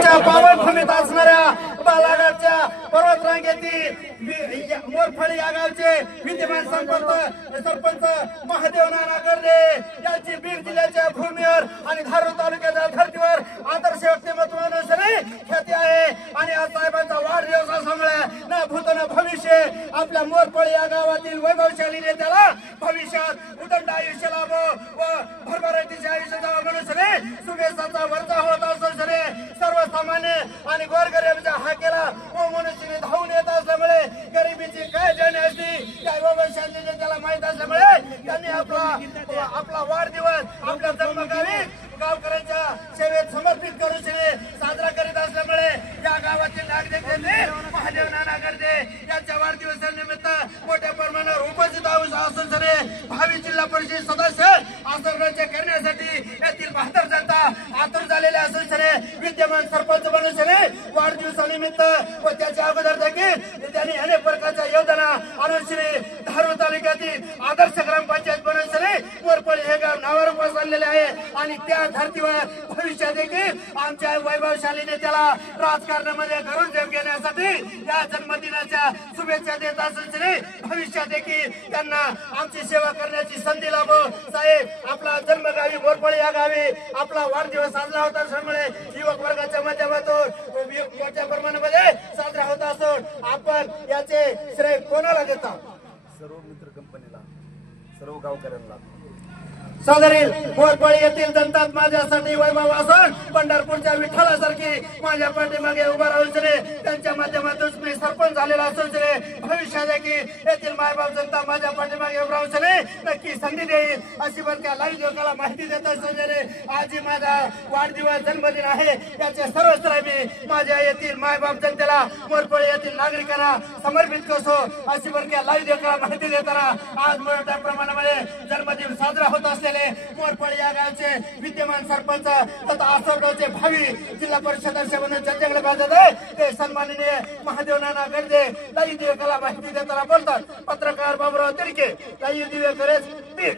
पावन भूमीत असणाऱ्या बालाघाटच्या पर्वतरांगेतील मोरफळी या गावचे विद्यमान सरपंच महादेव नाना गर्दे यांची बीड जिल्ह्याच्या भूमीवर आणि धारूर तालुक्याच्या धर्तीवर आदर्श व्यक्तिमत्व म्हणून ख्याती आहे। आणि आज साहेबांचा वाढदिवस असल्यामुळे न भूत न भविष्य आपल्या मोरफळी या गावातील वैभवशाली नेत्याला भविष्यात उदंड आयुष्य लाभो व भरभराटीचे आयुष्य जावं म्हणून शुभेच्छाचा वर्षा होत असून सर्वसामान्य आणि गोरगरिबाच्या हाकेला व मनुष्याने धावून येत असल्यामुळे गरिबीची काय जाणे असती त्या वैभवशाली नेत्याला माहित असल्यामुळे त्यांनी आपला वाढदिवस आपल्या जन्मगावी गावकऱ्यांच्या सेवेत समर्पित करून साजरा करीत असल्यामुळे या गावातील नागरिक महादेव नाना गर्दे यांच्या वाढदिवसानिमित्त मोठ्या प्रमाणावर उपस्थित असून भावी जिल्हा परिषद सदस्य आसनचे करण्यासाठी येथील बहादर जनता आतुर झालेले असून विद्यमान सरपंच बनून वाढदिवसानिमित्त व त्याच्या अगोदर देखील त्यांनी अनेक प्रकारच्या योजना आणून धारूर तालुक्यातील आदर्श ग्रामपंचायत बनवून मोरफळी हे गाव नावारूपास आणलेले आहे। आणि त्या धर्तीवर भविष्यात देखील आमच्या वैभवशाली नेत्याला राजकारणामध्ये घरून जेम घेण्यासाठी या जन्मदिनाच्या शुभेच्छा देत असून भविष्यात देखील त्यांना आमची सेवा करण्याची संधी लाभो। साहेब आपला जन्मगावी मोरफळी या गावी आपला वाढदिवस साजरा होत असल्यामुळे युवक वर्गाच्या माध्यमातून मोठ्या प्रमाणामध्ये साजरा होत असून आपण याचे श्रेय कोणाला देता? सर्व मित्र कंपनीला, सर्व गावकऱ्यांना। सादरील मोरफळी येथील जनता माझ्यासाठी वैभव असून पंढरपूरच्या विठ्ठलासारखी माझ्या पाठीमागे उभा राहून त्यांच्या माध्यमातून मी सरपंच झालेला असून भविष्यात देखील येथील मायबाप जनता माझ्या पाठीमागे उभा राहून नक्की संधी देईल अशी बरं लाईव्ह लोकांना माहिती देत असताना आज माझा वाढदिवस जन्मदिन आहे याचे सर्व श्रेय मी माझ्या येथील मायबाप जनतेला मोरफळी येथील नागरिकांना समर्पित करतो अशी बरं लाईव्ह लोकांना माहिती देताना आज मोठ्या प्रमाणामध्ये जन्मदिन साजरा होत असले मोरफळी या गावचे विद्यमान सरपंच तथा आसरगावचे भावी जिल्हा परिषद सदस्य म्हणून जनतेकडे पाहत आहे ते सन्माननीय महादेव नाना गर्दे लाईव्ह दिवेकरला माहिती देताना बोलतात। पत्रकार बाबूराव तिडके, लाईव्ह दिवेकर बीड।